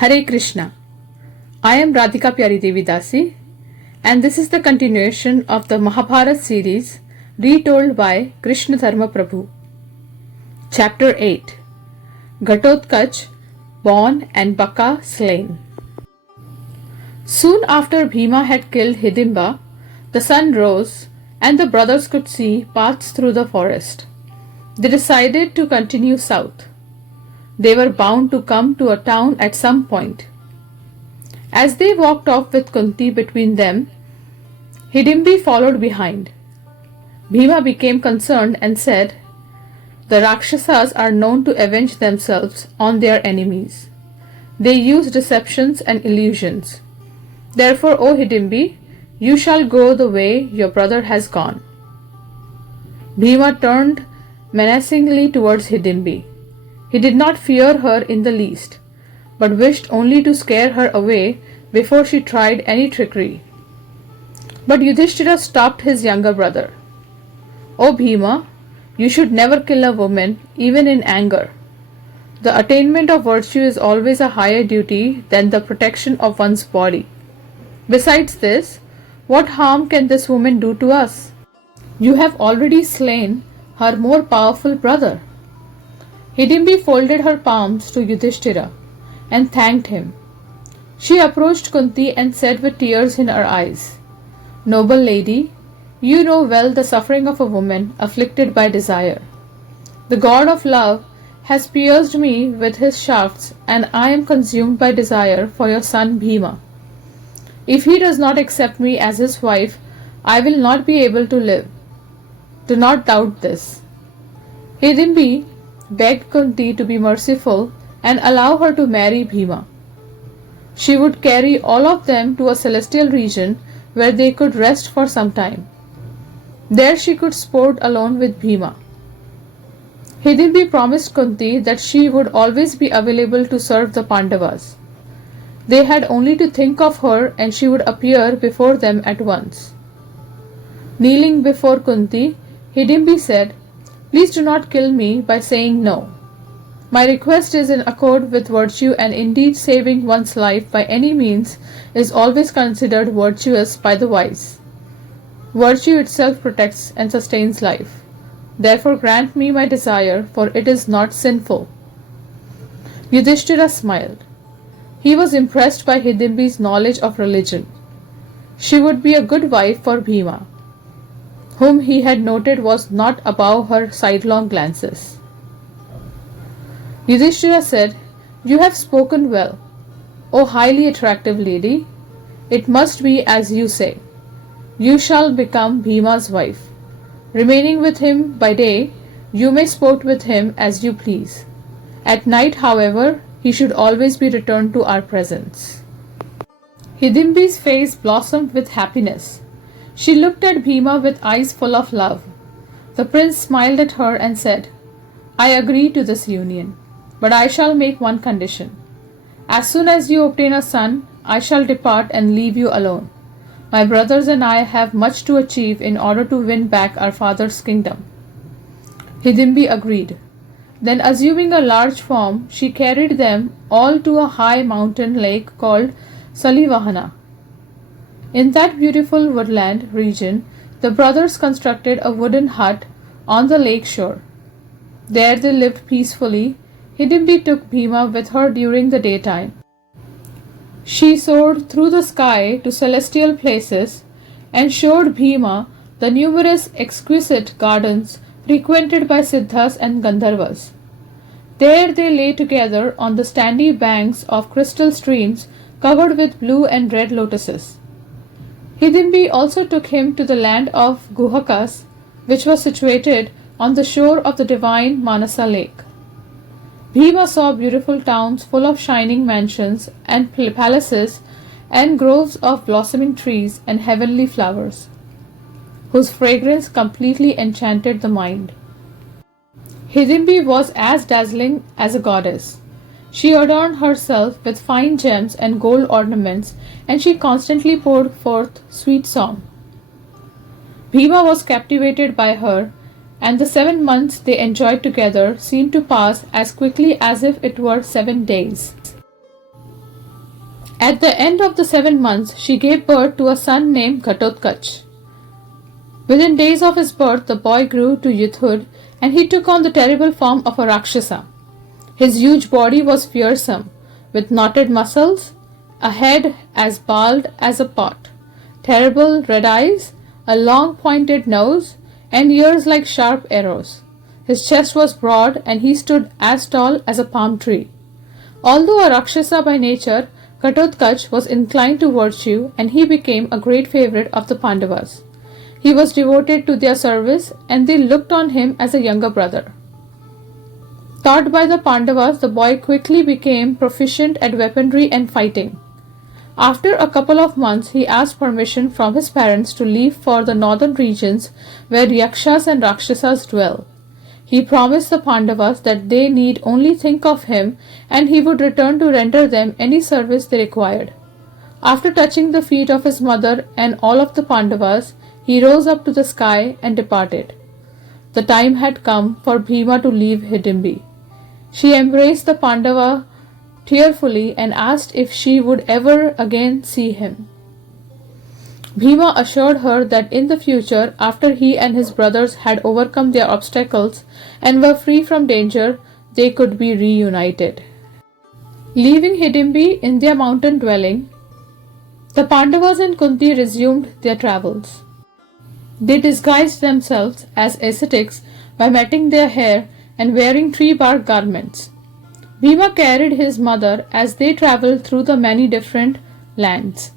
Hare Krishna. I am Radhika Pyari Devi Dasi, and this is the continuation of the Mahabharata series retold by Krishna Dharma Prabhu. Chapter 8 Ghatotkach, born and Baka slain. Soon after Bhima had killed Hidimba, the sun rose and the brothers could see paths through the forest. They decided to continue south. They were bound to come to a town at some point. As they walked off with Kunti between them, Hidimbi followed behind. Bhima became concerned and said, "The Rakshasas are known to avenge themselves on their enemies. They use deceptions and illusions. Therefore, O Hidimbi, you shall go the way your brother has gone." Bhima turned menacingly towards Hidimbi. He did not fear her in the least, but wished only to scare her away before she tried any trickery. But Yudhishthira stopped his younger brother. "O Bhima, you should never kill a woman, even in anger. The attainment of virtue is always a higher duty than the protection of one's body. Besides this, what harm can this woman do to us? You have already slain her more powerful brother." Hidimbi folded her palms to Yudhishthira and thanked him. She approached Kunti and said with tears in her eyes, "Noble lady, you know well the suffering of a woman afflicted by desire. The god of love has pierced me with his shafts, and I am consumed by desire for your son Bhima. If he does not accept me as his wife, I will not be able to live. Do not doubt this." Hidimbi begged Kunti to be merciful and allow her to marry Bhima. She would carry all of them to a celestial region where they could rest for some time. There she could sport alone with Bhima. Hidimbi promised Kunti that she would always be available to serve the Pandavas. They had only to think of her and she would appear before them at once. Kneeling before Kunti, Hidimbi said, "Please do not kill me by saying no. My request is in accord with virtue, and indeed saving one's life by any means is always considered virtuous by the wise. Virtue itself protects and sustains life. Therefore grant me my desire, for it is not sinful." Yudhishthira smiled. He was impressed by Hidimbi's knowledge of religion. She would be a good wife for Bhima, whom he had noted was not above her sidelong glances. Yudhishthira said, "You have spoken well, O highly attractive lady. It must be as you say. You shall become Bhima's wife. Remaining with him by day, you may sport with him as you please. At night, however, he should always be returned to our presence." Hidimbi's face blossomed with happiness. She looked at Bhima with eyes full of love. The prince smiled at her and said, "I agree to this union, but I shall make one condition. As soon as you obtain a son, I shall depart and leave you alone. My brothers and I have much to achieve in order to win back our father's kingdom." Hidimbi agreed. Then, assuming a large form, she carried them all to a high mountain lake called Salivahana. In that beautiful woodland region, the brothers constructed a wooden hut on the lake shore. There they lived peacefully. Hidimbi took Bhima with her during the daytime. She soared through the sky to celestial places and showed Bhima the numerous exquisite gardens frequented by Siddhas and Gandharvas. There they lay together on the sandy banks of crystal streams covered with blue and red lotuses. Hidimbi also took him to the land of Guhakas, which was situated on the shore of the divine Manasa lake. Bhima saw beautiful towns full of shining mansions and palaces and groves of blossoming trees and heavenly flowers, whose fragrance completely enchanted the mind. Hidimbi was as dazzling as a goddess. She adorned herself with fine gems and gold ornaments, and she constantly poured forth sweet song. Bhima was captivated by her, and the 7 months they enjoyed together seemed to pass as quickly as if it were 7 days. At the end of the 7 months, she gave birth to a son named Ghatotkach. Within days of his birth, the boy grew to youthhood and he took on the terrible form of a Rakshasa. His huge body was fearsome, with knotted muscles, a head as bald as a pot, terrible red eyes, a long pointed nose, and ears like sharp arrows. His chest was broad and he stood as tall as a palm tree. Although a Rakshasa by nature, Ghatotkach was inclined to virtue and he became a great favorite of the Pandavas. He was devoted to their service and they looked on him as a younger brother. Taught by the Pandavas, the boy quickly became proficient at weaponry and fighting. After a couple of months, he asked permission from his parents to leave for the northern regions where Yakshas and Rakshasas dwell. He promised the Pandavas that they need only think of him and he would return to render them any service they required. After touching the feet of his mother and all of the Pandavas, he rose up to the sky and departed. The time had come for Bhima to leave Hidimbi. She embraced the Pandava tearfully and asked if she would ever again see him. Bhima assured her that in the future, after he and his brothers had overcome their obstacles and were free from danger, they could be reunited. Leaving Hidimbi in their mountain dwelling, the Pandavas and Kunti resumed their travels. They disguised themselves as ascetics by matting their hair and wearing tree-bark garments. Bhima carried his mother as they travelled through the many different lands.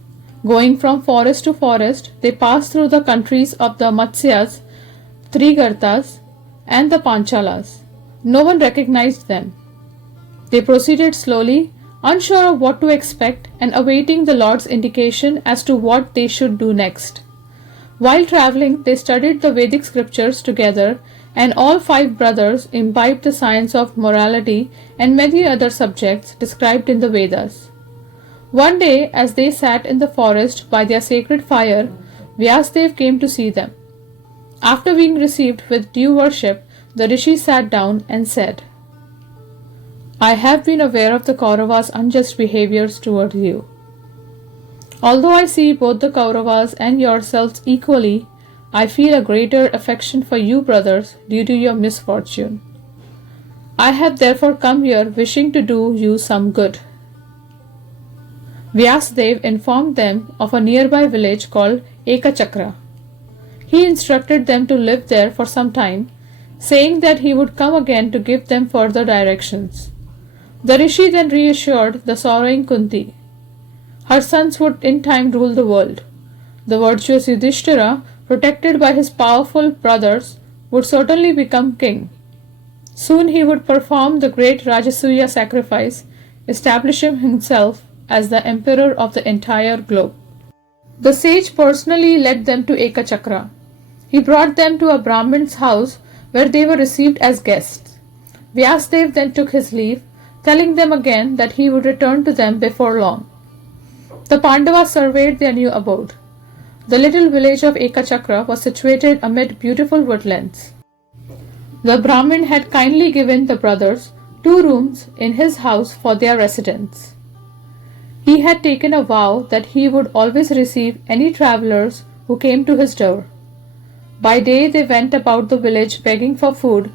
Going from forest to forest, they passed through the countries of the Matsyas, Trigartas, and the Panchalas. No one recognized them. They proceeded slowly, unsure of what to expect and awaiting the Lord's indication as to what they should do next. While travelling, they studied the Vedic scriptures together and all 5 brothers imbibed the science of morality and many other subjects described in the Vedas. One day, as they sat in the forest by their sacred fire, Vyasdev came to see them. After being received with due worship, the rishi sat down and said, "I have been aware of the Kauravas' unjust behaviors towards you. Although I see both the Kauravas and yourselves equally, I feel a greater affection for you brothers due to your misfortune. I have therefore come here wishing to do you some good." Vyasdev informed them of a nearby village called Ekachakra. He instructed them to live there for some time, saying that he would come again to give them further directions. The rishi then reassured the sorrowing Kunti. Her sons would in time rule the world. The virtuous Yudhishthira, protected by his powerful brothers, would certainly become king. Soon he would perform the great Rajasuya sacrifice, establishing himself as the emperor of the entire globe. The sage personally led them to Ekachakra. He brought them to a Brahmin's house where they were received as guests. Vyasdev then took his leave, telling them again that he would return to them before long. The Pandavas surveyed their new abode. The little village of Ekachakra was situated amid beautiful woodlands. The Brahmin had kindly given the brothers 2 rooms in his house for their residence. He had taken a vow that he would always receive any travellers who came to his door. By day they went about the village begging for food,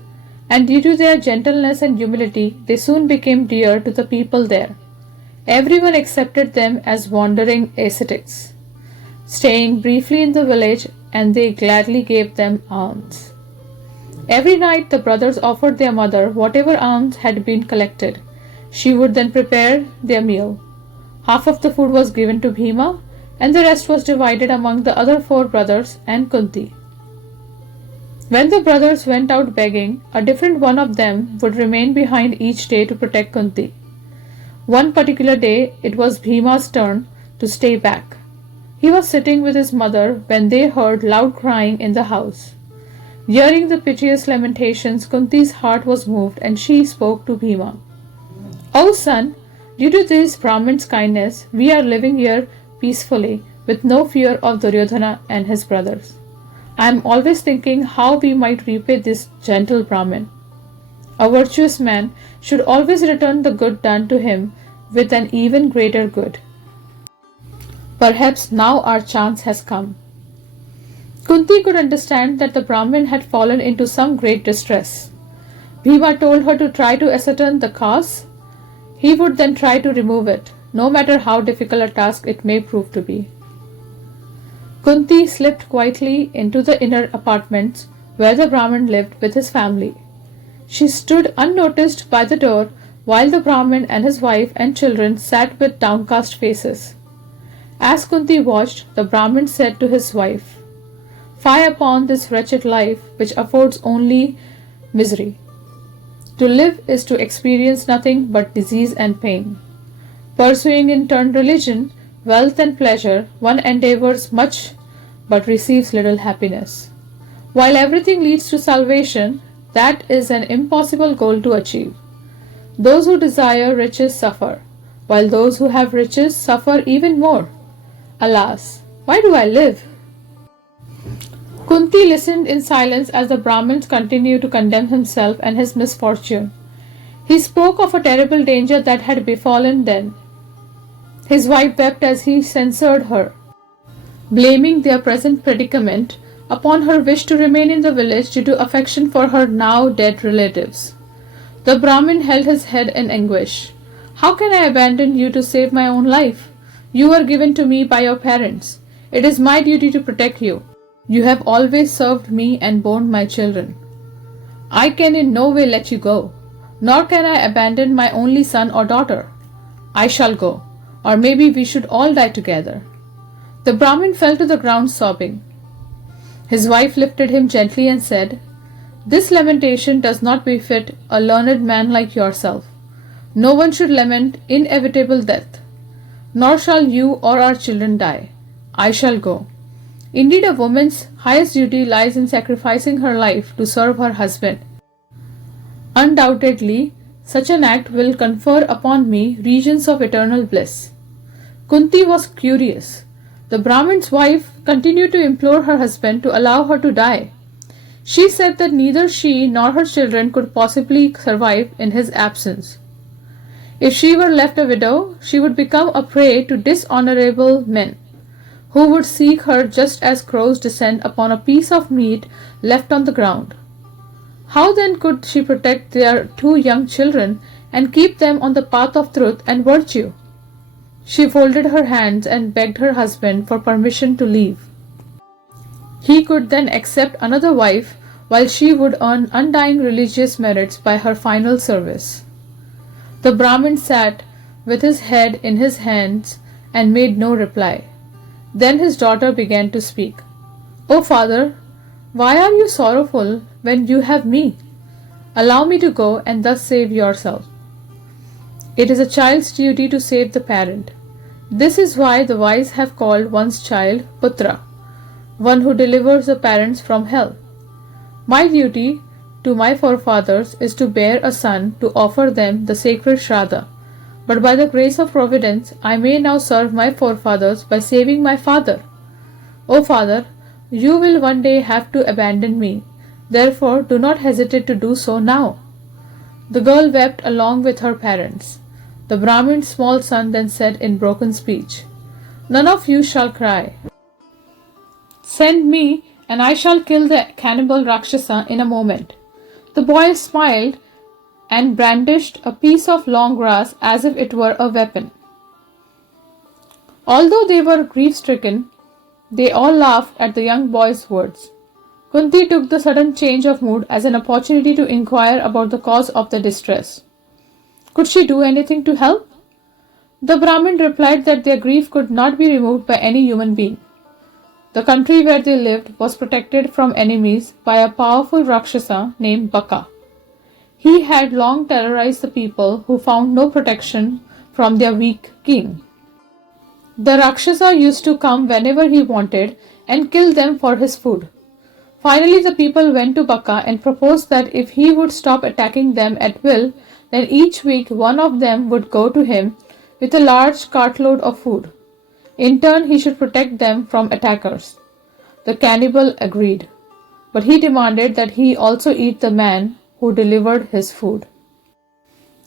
and due to their gentleness and humility, they soon became dear to the people there. Everyone accepted them as wandering ascetics, staying briefly in the village, and they gladly gave them alms. Every night the brothers offered their mother whatever alms had been collected. She would then prepare their meal. Half of the food was given to Bhima, and the rest was divided among the other 4 brothers and Kunti. When the brothers went out begging, a different one of them would remain behind each day to protect Kunti. One particular day, it was Bhima's turn to stay back. He was sitting with his mother when they heard loud crying in the house. Hearing the piteous lamentations, Kunti's heart was moved and she spoke to Bhima. "O son, due to this Brahmin's kindness, we are living here peacefully with no fear of Duryodhana and his brothers. I am always thinking how we might repay this gentle Brahmin. A virtuous man should always return the good done to him with an even greater good. Perhaps now our chance has come. Kunti could understand that the Brahmin had fallen into some great distress. Bhima told her to try to ascertain the cause. He would then try to remove it, no matter how difficult a task it may prove to be. Kunti slipped quietly into the inner apartments where the Brahmin lived with his family. She stood unnoticed by the door while the Brahmin and his wife and children sat with downcast faces. As Kunti watched, the Brahmin said to his wife, "Fie upon this wretched life which affords only misery. To live is to experience nothing but disease and pain. Pursuing in turn religion, wealth and pleasure, one endeavors much but receives little happiness. While everything leads to salvation, that is an impossible goal to achieve. Those who desire riches suffer, while those who have riches suffer even more. Alas, why do I live?" Kunti listened in silence as the Brahmin continued to condemn himself and his misfortune. He spoke of a terrible danger that had befallen them. His wife wept as he censured her, blaming their present predicament upon her wish to remain in the village due to affection for her now dead relatives. The Brahmin held his head in anguish. "How can I abandon you to save my own life? You were given to me by your parents. It is my duty to protect you. You have always served me and borne my children. I can in no way let you go, nor can I abandon my only son or daughter. I shall go, or maybe we should all die together." The Brahmin fell to the ground sobbing. His wife lifted him gently and said, "This lamentation does not befit a learned man like yourself. No one should lament inevitable death. Nor shall you or our children die. I shall go. Indeed, a woman's highest duty lies in sacrificing her life to serve her husband. Undoubtedly, such an act will confer upon me regions of eternal bliss." Kunti was curious. The Brahmin's wife continued to implore her husband to allow her to die. She said that neither she nor her children could possibly survive in his absence. If she were left a widow, she would become a prey to dishonorable men, who would seek her just as crows descend upon a piece of meat left on the ground. How then could she protect their 2 young children and keep them on the path of truth and virtue? She folded her hands and begged her husband for permission to leave. He could then accept another wife, while she would earn undying religious merits by her final service. The Brahmin sat with his head in his hands and made no reply. Then his daughter began to speak. "O father, why are you sorrowful when you have me? Allow me to go and thus save yourself." It is a child's duty to save the parent. This is why the wise have called one's child Putra, one who delivers the parents from hell. My duty to my forefathers is to bear a son to offer them the sacred Shraddha, but by the grace of Providence I may now serve my forefathers by saving my father. O father, you will one day have to abandon me, therefore do not hesitate to do so now." The girl wept along with her parents. The Brahmin's small son then said in broken speech, "None of you shall cry. Send me, and I shall kill the cannibal Rakshasa in a moment." The boy smiled and brandished a piece of long grass as if it were a weapon. Although they were grief-stricken, they all laughed at the young boy's words. Kunti took the sudden change of mood as an opportunity to inquire about the cause of the distress. Could she do anything to help? The Brahmin replied that their grief could not be removed by any human being. The country where they lived was protected from enemies by a powerful Rakshasa named Baka. He had long terrorized the people who found no protection from their weak king. The Rakshasa used to come whenever he wanted and kill them for his food. Finally, the people went to Baka and proposed that if he would stop attacking them at will, then each week one of them would go to him with a large cartload of food. In turn, he should protect them from attackers. The cannibal agreed, but he demanded that he also eat the man who delivered his food.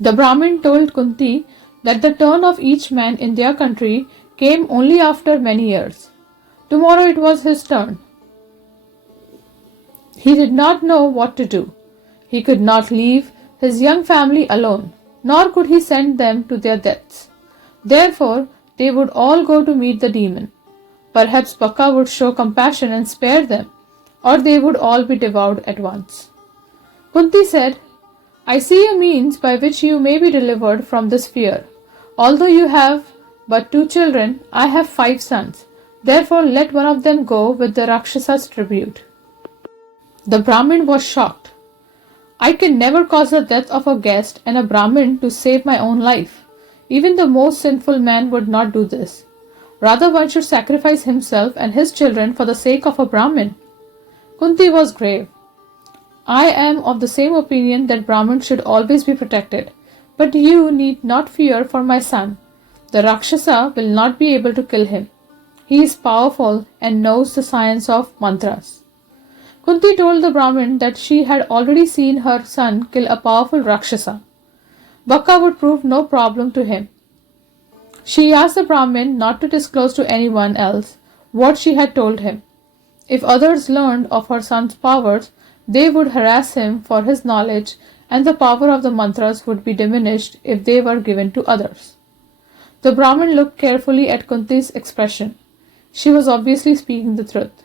The Brahmin told Kunti that the turn of each man in their country came only after many years. Tomorrow it was his turn. He did not know what to do. He could not leave his young family alone, nor could he send them to their deaths. Therefore, they would all go to meet the demon. Perhaps Baka would show compassion and spare them, or they would all be devoured at once. Kunti said, I see a means by which you may be delivered from this fear. Although you have but 2 children, I have 5 sons. Therefore, let one of them go with the Rakshasa's tribute. The Brahmin was shocked. I can never cause the death of a guest and a Brahmin to save my own life. Even the most sinful man would not do this. Rather, one should sacrifice himself and his children for the sake of a Brahmin. Kunti was grave. I am of the same opinion that Brahmins should always be protected. But you need not fear for my son. The Rakshasa will not be able to kill him. He is powerful and knows the science of mantras. Kunti told the Brahmin that she had already seen her son kill a powerful Rakshasa. Baka would prove no problem to him. She asked the Brahmin not to disclose to anyone else what she had told him. If others learned of her son's powers, they would harass him for his knowledge, and the power of the mantras would be diminished if they were given to others. The Brahmin looked carefully at Kunti's expression. She was obviously speaking the truth.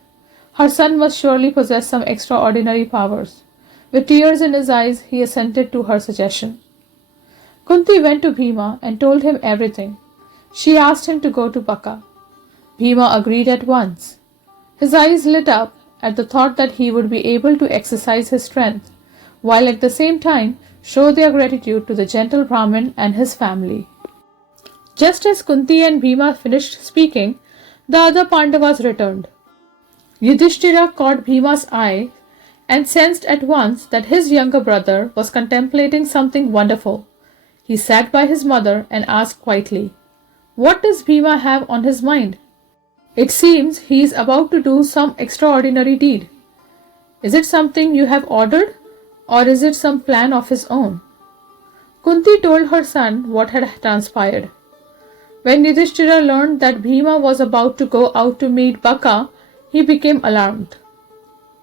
Her son must surely possess some extraordinary powers. With tears in his eyes, he assented to her suggestion. Kunti went to Bhima and told him everything. She asked him to go to Baka. Bhima agreed at once. His eyes lit up at the thought that he would be able to exercise his strength, while at the same time show their gratitude to the gentle Brahmin and his family. Just as Kunti and Bhima finished speaking, the other Pandavas returned. Yudhishthira caught Bhima's eye and sensed at once that his younger brother was contemplating something wonderful. He sat by his mother and asked quietly, What does Bhima have on his mind? It seems he is about to do some extraordinary deed. Is it something you have ordered, or is it some plan of his own? Kunti told her son what had transpired. When Yudhishthira learned that Bhima was about to go out to meet Baka, he became alarmed.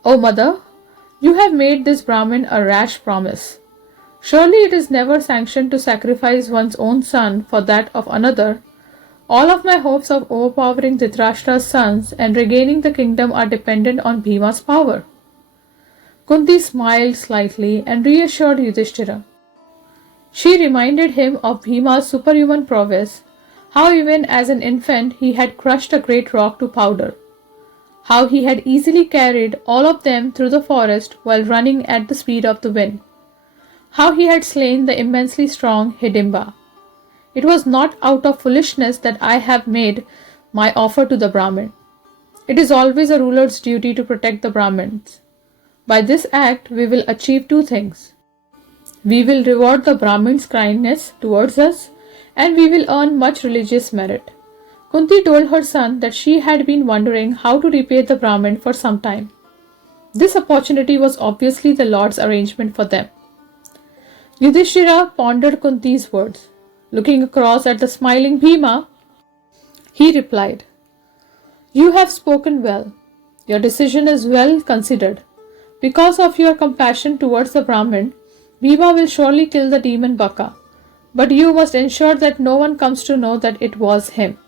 O mother, you have made this Brahmin a rash promise. Surely it is never sanctioned to sacrifice one's own son for that of another. All of my hopes of overpowering Dhritarashtra's sons and regaining the kingdom are dependent on Bhima's power. Kunti smiled slightly and reassured Yudhishthira. She reminded him of Bhima's superhuman prowess, how even as an infant he had crushed a great rock to powder, how he had easily carried all of them through the forest while running at the speed of the wind, how he had slain the immensely strong Hidimba. It was not out of foolishness that I have made my offer to the Brahmin. It is always a ruler's duty to protect the Brahmins. By this act we will achieve 2 things. We will reward the Brahmin's kindness towards us, and we will earn much religious merit. Kunti told her son that she had been wondering how to repay the Brahmin for some time. This opportunity was obviously the Lord's arrangement for them. Yudhishthira pondered Kunti's words. Looking across at the smiling Bhima, he replied, You have spoken well. Your decision is well considered. Because of your compassion towards the Brahmin, Bhima will surely kill the demon Baka. But you must ensure that no one comes to know that it was him.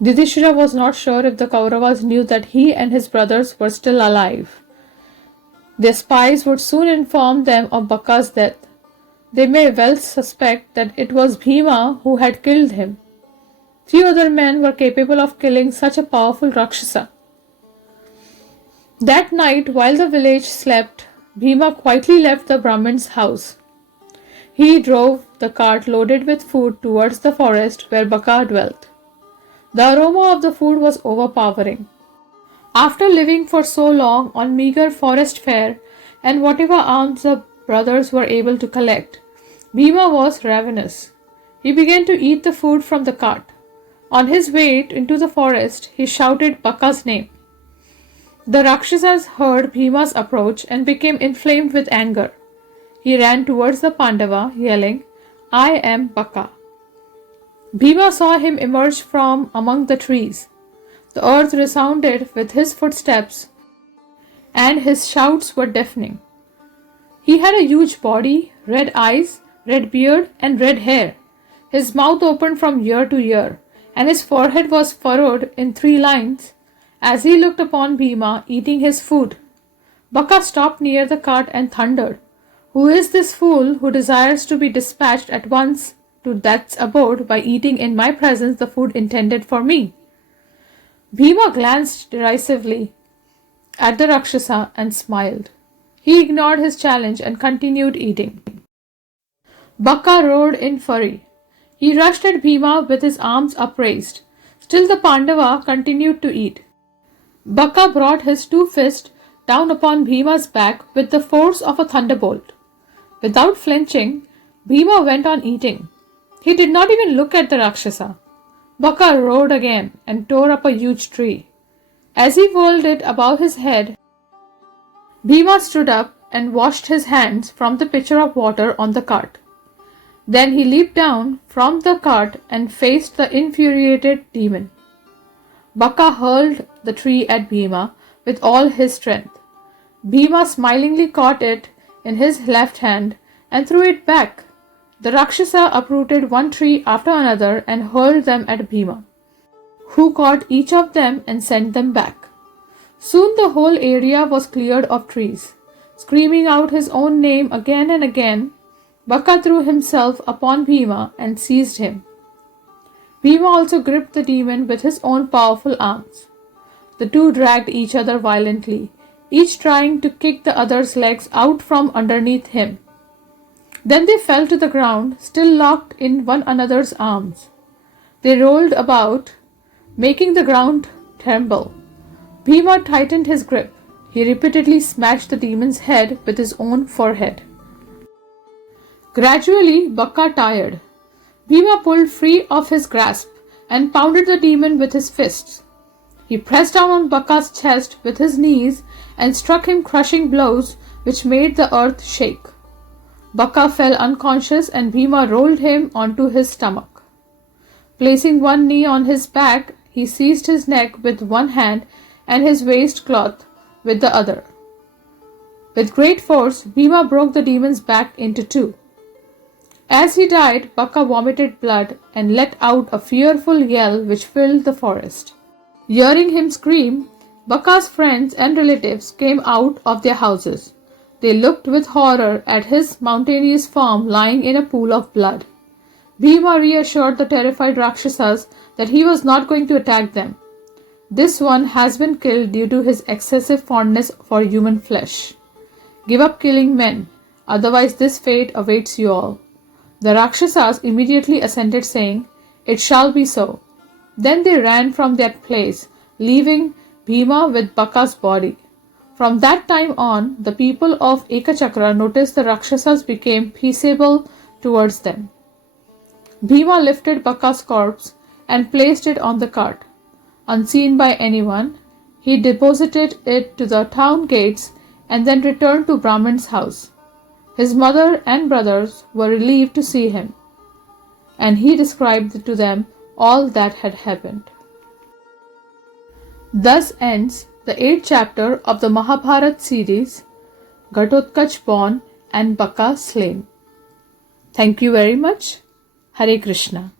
Yudhishthira was not sure if the Kauravas knew that he and his brothers were still alive. Their spies would soon inform them of Baka's death. They may well suspect that it was Bhima who had killed him. Few other men were capable of killing such a powerful Rakshasa. That night, while the village slept, Bhima quietly left the Brahmin's house. He drove the cart loaded with food towards the forest where Baka dwelt. The aroma of the food was overpowering. After living for so long on meager forest fare and whatever alms the brothers were able to collect, Bhima was ravenous. He began to eat the food from the cart. On his way into the forest, he shouted Baka's name. The Rakshasas heard Bhima's approach and became inflamed with anger. He ran towards the Pandava, yelling, I am Baka. Bhima saw him emerge from among the trees. The earth resounded with his footsteps, and his shouts were deafening. He had a huge body, red eyes, red beard, and red hair. His mouth opened from ear to ear, and his forehead was furrowed in 3 lines as he looked upon Bhima eating his food. Bakka stopped near the cart and thundered, "Who is this fool who desires to be dispatched at once to death's abode by eating in my presence the food intended for me?" Bhima glanced derisively at the Rakshasa and smiled. He ignored his challenge and continued eating. Bakka roared in fury. He rushed at Bhima with his arms upraised. Still the Pandava continued to eat. Bakka brought his 2 fists down upon Bhima's back with the force of a thunderbolt. Without flinching, Bhima went on eating. He did not even look at the Rakshasa. Bakka roared again and tore up a huge tree. As he whirled it above his head, Bhima stood up and washed his hands from the pitcher of water on the cart. Then he leaped down from the cart and faced the infuriated demon. Bakka hurled the tree at Bhima with all his strength. Bhima smilingly caught it in his left hand and threw it back. The Rakshasa uprooted one tree after another and hurled them at Bhima, who caught each of them and sent them back. Soon the whole area was cleared of trees. Screaming out his own name again and again, Bakka threw himself upon Bhima and seized him. Bhima also gripped the demon with his own powerful arms. The two dragged each other violently, each trying to kick the other's legs out from underneath him. Then they fell to the ground, still locked in one another's arms. They rolled about, making the ground tremble. Bhima tightened his grip. He repeatedly smashed the demon's head with his own forehead. Gradually, Bakka tired. Bhima pulled free of his grasp and pounded the demon with his fists. He pressed down on Bakka's chest with his knees and struck him crushing blows which made the earth shake. Bakka fell unconscious and Bhima rolled him onto his stomach. Placing one knee on his back, he seized his neck with one hand and his waistcloth with the other. With great force, Bhima broke the demon's back into 2. As he died, Bakka vomited blood and let out a fearful yell which filled the forest. Hearing him scream, Bakka's friends and relatives came out of their houses. They looked with horror at his mountainous form lying in a pool of blood. Bhima reassured the terrified Rakshasas that he was not going to attack them. "This one has been killed due to his excessive fondness for human flesh. Give up killing men, otherwise this fate awaits you all." The Rakshasas immediately assented, saying, "It shall be so." Then they ran from that place, leaving Bhima with Bakka's body. From that time on, the people of Ekachakra noticed the Rakshasas became peaceable towards them. Bhima lifted Bakka's corpse and placed it on the cart. Unseen by anyone, he deposited it to the town gates and then returned to Brahman's house. His mother and brothers were relieved to see him, and he described to them all that had happened. Thus ends the 8th chapter of the Mahabharata series, Ghatotkach born and Bakka slain. Thank you very much. Hare Krishna.